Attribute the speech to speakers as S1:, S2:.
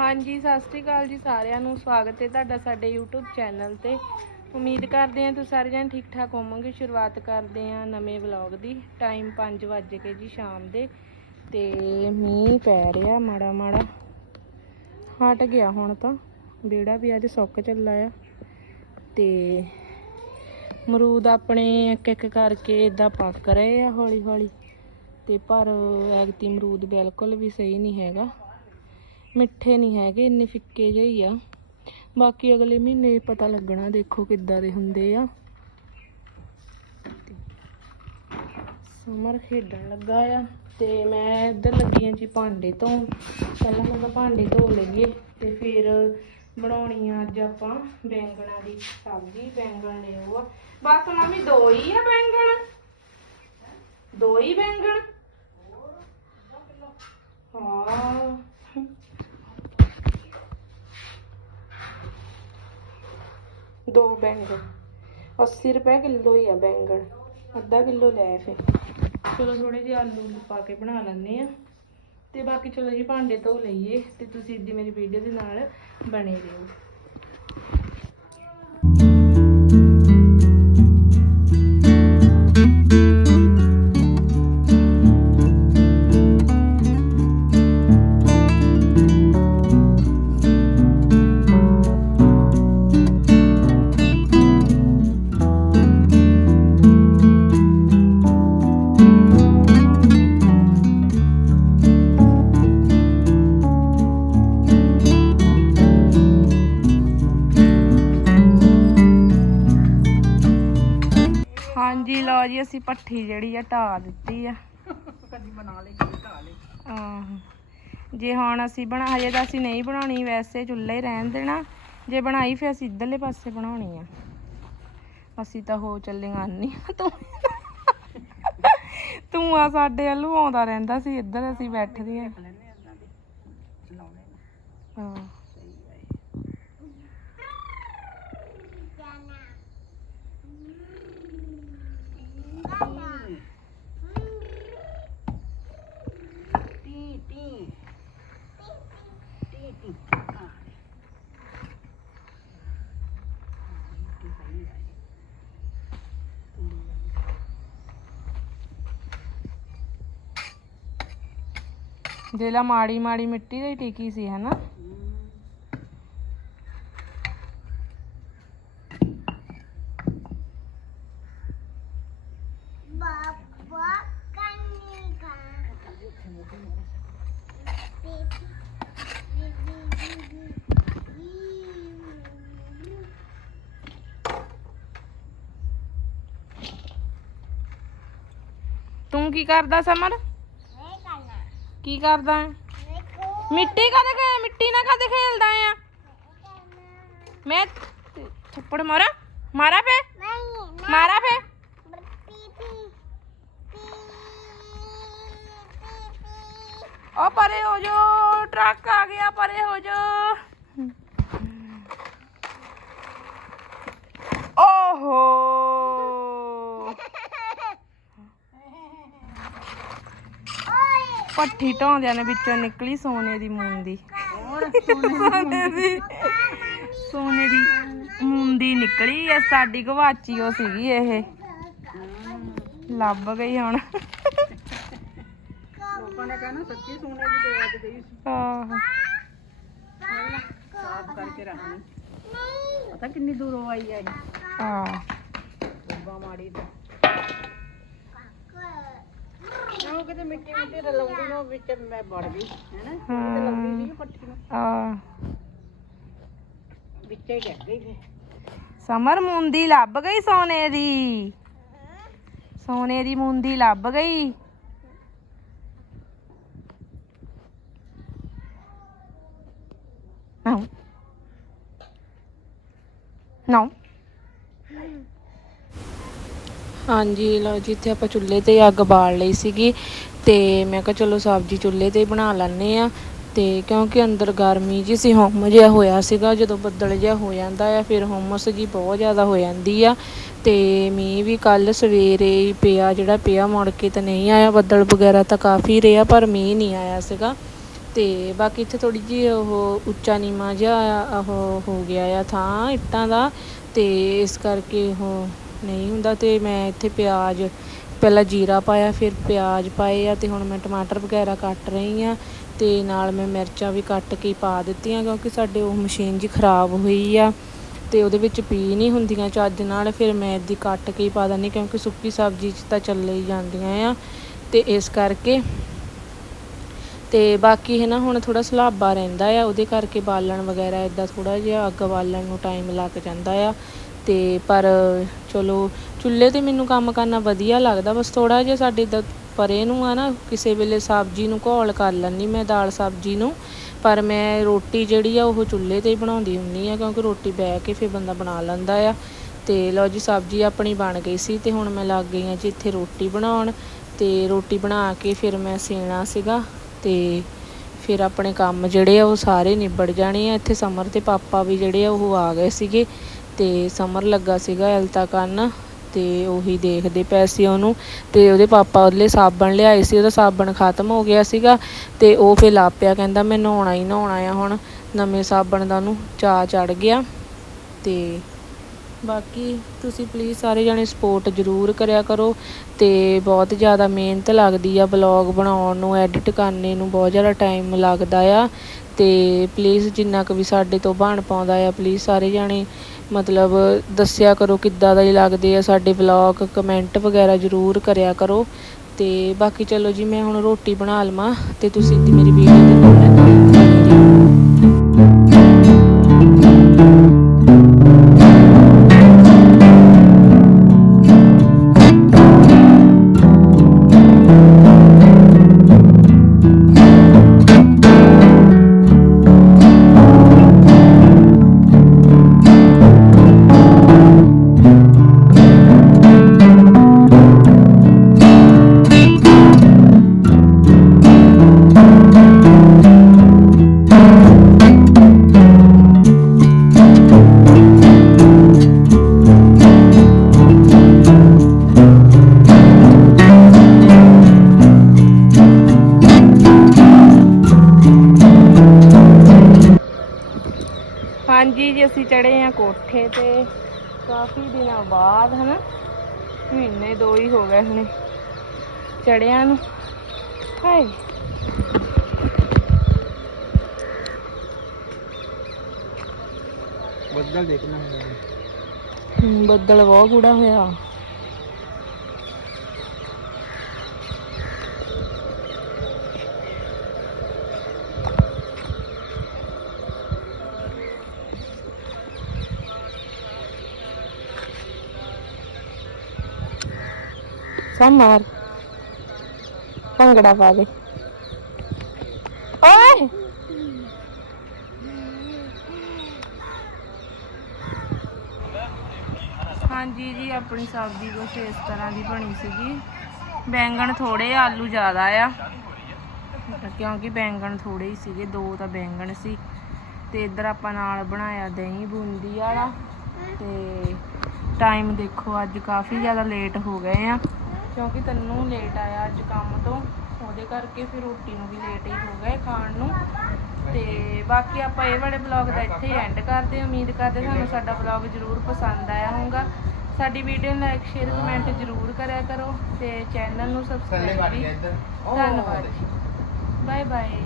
S1: ਹਾਂਜੀ, ਸਤਿ ਸ੍ਰੀ ਅਕਾਲ ਜੀ ਸਾਰਿਆਂ ਨੂੰ। ਸਵਾਗਤ ਹੈ ਤੁਹਾਡਾ ਸਾਡੇ YouTube ਚੈਨਲ ਤੇ। ਉਮੀਦ ਕਰਦੇ ਹਾਂ ਤੁਸੀਂ ਸਾਰੇ ਜਣ ਠੀਕ ਠਾਕ ਹੋਵੋਗੇ। ਸ਼ੁਰੂਆਤ ਕਰਦੇ ਹਾਂ ਨਵੇਂ ਵਲੌਗ ਦੀ। ਟਾਈਮ 5 ਵਜੇ ਕੇ ਜੀ ਸ਼ਾਮ ਦੇ। ਤੇ ਮੀਂਹ ਪੈ ਰਿਹਾ ਮਾੜਾ ਮਾੜਾ ਹਟ ਗਿਆ ਹੁਣ ਤਾਂ। ਬੇੜਾ ਵੀ ਅੱਜ ਸੁੱਕ ਚੱਲਾ ਆ। ਤੇ ਮਰੂਦ ਆਪਣੇ ਇੱਕ ਇੱਕ ਕਰਕੇ ਇਦਾਂ ਪੱਕ ਰਹੇ ਆ ਹੌਲੀ ਹੌਲੀ ਤੇ ਪਰ ਐਗਤੀ ਮਰੂਦ ਬਿਲਕੁਲ ਵੀ ਸਹੀ ਨਹੀਂ ਹੈਗਾ। ਮਿੱਠੇ ਨਹੀਂ ਹੈਗੇ, ਇੰਨੇ ਫਿੱਕੇ ਜਿਹੇ ਹੀ ਆ। ਬਾਕੀ ਅਗਲੇ ਮਹੀਨੇ ਪਤਾ ਲੱਗਣਾ, ਦੇਖੋ ਕਿੱਦਾਂ ਦੇ ਹੁੰਦੇ ਆ। ਸਮਰ ਖੇਡਣ ਲੱਗਾ ਆ ਤੇ ਮੈਂ ਇੱਧਰ ਲੱਗੀ ਆਂ ਜੀ ਭਾਂਡੇ ਤੋਂ ਪਹਿਲਾਂ ਮੈਂ ਕਿਹਾ ਭਾਂਡੇ ਧੋ ਲਈਏ ਤੇ ਫਿਰ ਬਣਾਉਣੀ ਆ ਅੱਜ ਆਪਾਂ ਬੈਂਗਣਾ ਦੀ ਸਬਜ਼ੀ, ਬੈਂਗਣ ਨੇ ਉਹ ਆ। ਬਸ ਮੰਮੀ ਦੋ ਹੀ ਆ ਬੈਂਗਣ। ਦੋ ਹੀ ਬੈਂਗਣ। ਹਾਂ। ਦੋ ਬੈਂਗਣ। 80 ਰੁਪਏ ਕਿਲੋ ਹੀ ਆ ਬੈਂਗਣ। ਅੱਧਾ ਕਿਲੋ ਲੈ ਫੇ ਚਲੋ ਥੋੜੇ ਜਿਹੇ ਆਲੂ ਉਲੂ ਪਾ ਕੇ ਬਣਾ ਲੈਂਦੇ ਆ ਤੇ ਬਾਕੀ ਚਲੋ ਜੀ ਭਾਂਡੇ ਧੋ ਲਈਏ ਤੇ ਤੁਸੀਂ ਇੱਦੀ ਮੇਰੀ ਵੀਡੀਓ ਦੇ ਨਾਲ ਬਣੇ ਰਹੋ। ਅਸੀਂ ਪੱਠੀ ਜਿਹੜੀ ਆ ਢਾ ਦਿੱਤੀ ਆ।
S2: ਕਦੀ ਬਣਾ ਲੈ ਕਦੀ ਢਾ ਲੈ
S1: ਆਹੋ। ਜੇ ਹੁਣ ਅਸੀਂ ਬਣਾ ਹਜੇ ਤਾਂ ਅਸੀਂ ਨਹੀਂ ਬਣਾਉਣੀ ਵੈਸੇ ਚੁੱਲ੍ਹੇ ਹੀ ਰਹਿਣ ਦੇਣਾ। ਜੇ ਬਣਾਈ ਫਿਰ ਅਸੀਂ ਇੱਧਰਲੇ ਪਾਸੇ ਬਣਾਉਣੀ ਆ। ਅਸੀਂ ਤਾਂ ਹੋ ਚੱਲੀਆਂ ਨਹੀਂ ਤੂੰ ਤੂੰ ਆ ਸਾਡੇ ਵੱਲੋਂ ਆਉਂਦਾ ਰਹਿੰਦਾ ਸੀ ਇੱਧਰ ਅਸੀਂ ਬੈਠਦੀਆਂ
S2: ਲੈਣੇ ਇਹਨਾਂ ਦੇ ਲਾਉਣੇ ਨੇ
S1: ਹਾਂ
S2: ਸਹੀ ਹੈ।
S1: ਜਿਹੜਾ ਮਾੜੀ ਮਾੜੀ ਮਿੱਟੀ ਦੀ ਟਿਕੀ ਸੀ ਹਨਾ ਤੂੰ ਕੀ ਕਰਦਾ ਸਮਰ ਕੀ ਕਰਦਾ ਹੈ? ਮਿੱਟੀ ਕਦੇ ਖੇ ਮਿੱਟੀ ਨਾਲ ਕਦੇ ਖੇਲਦਾ ਆ ਮੈਂ ਤੇ- ਥੱਪੜ ਮਾਰਾ? ਮਾਰਾ ਫੇ ਮਾਰਾ ਫੇ ਉਹ ਪਰੇ ਹੋ ਜੋ ਟਰੱਕ ਆ ਗਿਆ ਪਰੇ ਹੋ ਜੋ। ਓਹੋ। ਪੱਠੀ ਢਾਉਂਦਿਆਂ ਨੇ ਵਿੱਚੋਂ ਨਿਕਲੀ ਸੋਨੇ ਦੀ ਮੂੰਦੀ। ਸੋਨੇ ਦੀ ਸੋਨੇ ਦੀ ਮੂੰਦੀ ਨਿਕਲੀ ਐ ਸਾਡੀ ਗਵਾਚੀ ਉਹ ਸੀਗੀ ਇਹ। ਲੱਭ ਗਈ ਹੁਣ।
S2: ਲੋਕਾਂ ਨੇ ਕਹਿਣਾ ਸੱਚੀ ਸੋਨੇ ਦੀ ਦੋ ਅੱਜ ਗਈ ਸੀ।
S1: ਆਹ।
S2: ਸਾਫ਼ ਕਰਕੇ ਰੱਖਣੀ। ਪਤਾ ਕਿੰਨੀ ਦੂਰੋਂ ਆਈ ਹੈ
S1: ਆਹ।
S2: ਡੱਬਾ ਮਾੜੀ ਤੇ ਉਹ ਕਿਤੇ ਮਿੱਟੀ ਮਿੱਟੀ ਰਲਾਉਂਦੀ ਨੂੰ ਵਿੱਚ ਮੈਂ ਵੜ ਗਈ ਹੈਨਾ? ਕਿਤੇ ਲਾਉਂਦੀ ਸੀ ਪੱਠੀ ਨੂੰ।
S1: ਆਹ
S2: ਵਿੱਚੇ ਹੀ ਡਿੱਗ ਗਈ ਫੇ
S1: ਸਮਰ ਮੁੰਦੀ ਲੱਭ ਗਈ ਸੋਨੇ ਦੀ। ਸੋਨੇ ਦੀ ਮੁੰਦੀ ਲੱਭ ਗਈ। ਨਾ ਨਾ ਹਾਂਜੀ, ਲਓ ਜੀ, ਇੱਥੇ ਆਪਾਂ ਚੁੱਲ੍ਹੇ ਤੇ ਅੱਗ ਬਾਲ ਲਈ ਸੀਗੀ ਤੇ ਮੈਂ ਕਿਹਾ ਚਲੋ ਸਬਜ਼ੀ ਚੁੱਲ੍ਹੇ ਤੇ ਬਣਾ ਲੈਣੇ ਆ ਤੇ ਕਿਉਂਕਿ ਅੰਦਰ ਗਰਮੀ ਜੀ ਸੀ, ਹੁੰਮ ਜਿਹਾ ਹੋਇਆ ਸੀਗਾ, ਜਦੋਂ ਬੱਦਲ ਜਿਹਾ ਹੋ ਜਾਂਦਾ ਆ, ਫਿਰ ਹੁੰਮਸ ਜੀ ਬਹੁਤ ਜ਼ਿਆਦਾ ਹੋ ਜਾਂਦੀ ਆ ਤੇ ਮੀਂਹ ਵੀ ਕੱਲ ਸਵੇਰੇ ਹੀ ਪਿਆ, ਜਿਹੜਾ ਪਿਆ ਮੁੜ ਕੇ ਤਾਂ ਨਹੀਂ ਆਇਆ, ਬੱਦਲ ਵਗੈਰਾ ਤਾਂ ਕਾਫੀ ਰਿਹਾ, ਪਰ ਮੀਂਹ ਨਹੀਂ ਆਇਆ ਸੀਗਾ ਤੇ ਬਾਕੀ ਇੱਥੇ ਥੋੜੀ ਜੀ ਉਹ ਉੱਚਾ ਨੀਵਾਂ ਜਿਹਾ ਉਹ ਹੋ ਗਿਆ ਆ ਥਾਂ ਇੱਟਾਂ ਦਾ ਤੇ ਇਸ ਕਰਕੇ ਉਹ ਨਹੀਂ ਹੁੰਦਾ ਤੇ ਮੈਂ ਇੱਥੇ ਪਿਆਜ਼, ਪਹਿਲਾਂ ਜੀਰਾ ਪਾਇਆ, ਫਿਰ ਪਿਆਜ਼ ਪਾਏ ਆ ਤੇ ਹੁਣ ਮੈਂ ਟਮਾਟਰ ਵਗੈਰਾ ਕੱਟ ਰਹੀ ਆ ਤੇ ਨਾਲ ਮੈਂ ਮਿਰਚਾਂ ਵੀ ਕੱਟ ਕੇ ਪਾ ਦਿੱਤੀਆਂ ਕਿਉਂਕਿ ਸਾਡੇ ਉਹ ਮਸ਼ੀਨ ਜੀ ਖਰਾਬ ਹੋਈ ਆ ਤੇ ਉਹਦੇ ਵਿੱਚ ਪੀ ਨਹੀਂ ਹੁੰਦੀਆਂ ਚੱਜ ਨਾਲ ਫਿਰ ਮੈਂ ਇੱਦੀ ਕੱਟ ਕੇ ਹੀ ਪਾ ਦਿੰਦੀ ਕਿਉਂਕਿ ਸੁੱਕੀ ਸਬਜ਼ੀ 'ਚ ਤਾਂ ਚੱਲੇ ਹੀ ਜਾਂਦੀਆਂ ਆ ਤੇ ਇਸ ਕਰਕੇ ਤੇ ਬਾਕੀ ਹੈ ਨਾ ਹੁਣ ਥੋੜਾ ਸਲਾਬਾ ਰਹਿੰਦਾ ਆ, ਉਹਦੇ ਕਰਕੇ ਬਾਲਣ ਵਗੈਰਾ ਇਦਾਂ ਥੋੜਾ ਜਿਹਾ ਅੱਗ ਬਾਲਣ ਨੂੰ ਟਾਈਮ ਲੱਗ ਜਾਂਦਾ ਆ ਤੇ ਪਰ ਚਲੋ, ਚੁੱਲ੍ਹੇ ਤੇ ਮੈਨੂੰ ਕੰਮ ਕਰਨਾ ਵਧੀਆ ਲੱਗਦਾ, ਬਸ ਥੋੜਾ ਜਿਹਾ ਸਾਡੇ ਦ, ਪਰੇ ਨੂੰ ਆ ਨਾ, ਕਿਸੇ ਵੇਲੇ ਸਬਜ਼ੀ ਨੂੰ ਘੋਲ ਕਰ ਲੈਂਦੀ ਮੈਂ ਦਾਲ ਸਬਜ਼ੀ ਨੂੰ, ਪਰ ਮੈਂ ਰੋਟੀ ਜਿਹੜੀ ਆ ਉਹ ਚੁੱਲ੍ਹੇ ਤੇ ਹੀ ਬਣਾਉਂਦੀ ਹੁੰਦੀ ਆ, ਕਿਉਂਕਿ ਰੋਟੀ ਬਹਿ ਕੇ ਫਿਰ ਬੰਦਾ ਬਣਾ ਲੈਂਦਾ ਆ। ਤੇ ਲਓ ਜੀ, ਸਬਜ਼ੀ ਆਪਣੀ ਬਣ ਗਈ ਸੀ ਤੇ ਹੁਣ ਮੈਂ ਲੱਗ ਗਈ ਆ ਜੀ ਇੱਥੇ ਰੋਟੀ ਬਣਾਉਣ, ਤੇ ਰੋਟੀ ਬਣਾ ਕੇ ਫਿਰ ਮੈਂ ਸੇਣਾ ਸੀਗਾ, ਤੇ ਫਿਰ ਆਪਣੇ ਕੰਮ ਜਿਹੜੇ ਆ ਉਹ ਸਾਰੇ ਨਿਬੜ ਜਾਣੇ ਆ। ਇੱਥੇ ਸਮਰ ਤੇ ਪਾਪਾ ਵੀ ਜਿਹੜੇ ਆ ਉਹ ਆ ਗਏ ਸੀਗੇ ਤੇ ਸਮਰ ਲੱਗਾ ਸੀਗਾ ਐਲਤਾ ਕਰਨ ਤੇ ਉਹੀ ਦੇਖਦੇ ਪਏ ਸੀ ਉਹਨੂੰ ਤੇ ਉਹਦੇ ਪਾਪਾ ਉਹਦੇ ਲਈ ਸਾਬਣ ਲਿਆਏ ਸੀ, ਉਹਦਾ ਸਾਬਣ ਖਤਮ ਹੋ ਗਿਆ ਸੀਗਾ ਤੇ ਉਹ ਫਿਰ ਲਾਪਿਆ ਕਹਿੰਦਾ ਮੈਂ ਨਹਾਉਣਾ ਹੀ ਨਹਾਉਣਾ ਆ ਹੁਣ, ਨਵੇਂ ਸਾਬਣ ਦਾ ਉਹਨੂੰ ਚਾਅ ਚੜ ਗਿਆ ਤੇ ਬਾਕੀ ਤੁਸੀਂ ਪਲੀਜ਼ ਸਾਰੇ ਜਣੇ ਸਪੋਰਟ ਜ਼ਰੂਰ ਕਰਿਆ ਕਰੋ ਤੇ ਬਹੁਤ ਜ਼ਿਆਦਾ ਮਿਹਨਤ ਲੱਗਦੀ ਆ ਬਲੌਗ ਬਣਾਉਣ ਨੂੰ ਐਡਿਟ ਕਰਨੇ ਨੂੰ, ਬਹੁਤ ਜ਼ਿਆਦਾ ਟਾਈਮ ਲੱਗਦਾ ਆ। ਤੇ ਪਲੀਜ਼ ਜਿੰਨਾ ਕੁ ਵੀ ਸਾਡੇ ਤੋਂ ਬਣ ਪਾਉਂਦਾ ਆ ਪਲੀਜ਼ ਸਾਰੇ ਜਣੇ ਮਤਲਬ ਦੱਸਿਆ ਕਰੋ ਕਿੱਦਾਂ ਦਾ ਦੇ ਲੱਗਦੇ ਆ ਸਾਡੇ ਵਲੌਗ ਕਮੈਂਟ ਵਗੈਰਾ ਜ਼ਰੂਰ ਕਰਿਆ ਕਰੋ। ਤੇ ਬਾਕੀ ਚਲੋ ਜੀ, ਮੈਂ ਹੁਣ ਰੋਟੀ ਬਣਾ ਲਵਾਂ ਤੇ ਤੁਸੀਂ ਮੇਰੀ ਵੀਡੀਓ ਕੋਠੇ ਤੇ ਕਾਫੀ ਦਿਨਾਂ ਬਾਅਦ ਹਨਾ ਮਹੀਨੇ ਦੋ ਹੀ ਹੋ ਗਏ ਹਣੇ ਚੜਿਆਂ ਨੂੰ। ਹਾਏ।
S2: ਬੱਦਲ ਦੇਖਣਾ
S1: ਹਮ, ਬੱਦਲ ਬਹੁਤ ਗੂੜਾ ਹੋਇਆ। ਸਮਰ ਭੰਗੜਾ ਪਾ ਦੇ ਓਏ ਹਾਂਜੀ ਜੀ, ਆਪਣੀ ਸਬਜ਼ੀ ਕੁਛ ਇਸ ਤਰ੍ਹਾਂ ਦੀ ਬਣੀ ਸੀਗੀ। ਬੈਂਗਣ ਥੋੜੇ ਆਲੂ ਜ਼ਿਆਦਾ ਆ। ਕਿਉਂਕਿ ਬੈਂਗਣ ਥੋੜੇ ਹੀ ਸੀਗੇ, ਦੋ ਤਾਂ ਬੈਂਗਣ ਸੀ। ਤੇ ਇੱਧਰ ਆਪਾਂ ਨਾਲ ਬਣਾਇਆ ਦਹੀਂ ਬੂੰਦੀ ਵਾਲਾ। ਤੇ ਟਾਈਮ ਦੇਖੋ, ਅੱਜ ਕਾਫੀ ਜ਼ਿਆਦਾ ਲੇਟ ਹੋ ਗਏ ਆ। ਕਿਉਂਕਿ ਤੈਨੂੰ ਲੇਟ ਆਇਆ ਅੱਜ ਕੰਮ ਤੋਂ ਉਹਦੇ ਕਰਕੇ ਫਿਰ ਰੋਟੀ ਨੂੰ ਵੀ ਲੇਟ ਹੀ ਹੋ ਗਏ ਖਾਣ ਨੂੰ। ਤੇ ਬਾਕੀ ਆਪਾਂ ਇਹ ਵਾਲੇ ਬਲੌਗ ਦਾ ਇੱਥੇ ਐਂਡ ਕਰਦੇ ਹਾਂ। ਉਮੀਦ ਕਰਦੇ ਤੁਹਾਨੂੰ ਸਾਡਾ ਬਲੌਗ ਜ਼ਰੂਰ ਪਸੰਦ ਆਇਆ ਹੋਊਗਾ। ਸਾਡੀ ਵੀਡੀਓ ਨੂੰ ਲਾਈਕ ਸ਼ੇਅਰ ਕਮੈਂਟ ਜ਼ਰੂਰ ਕਰਿਆ ਕਰੋ ਤੇ ਚੈਨਲ ਨੂੰ ਸਬਸਕ੍ਰਾਈਬ ਵੀ। ਧੰਨਵਾਦ ਬਾਏ ਬਾਏ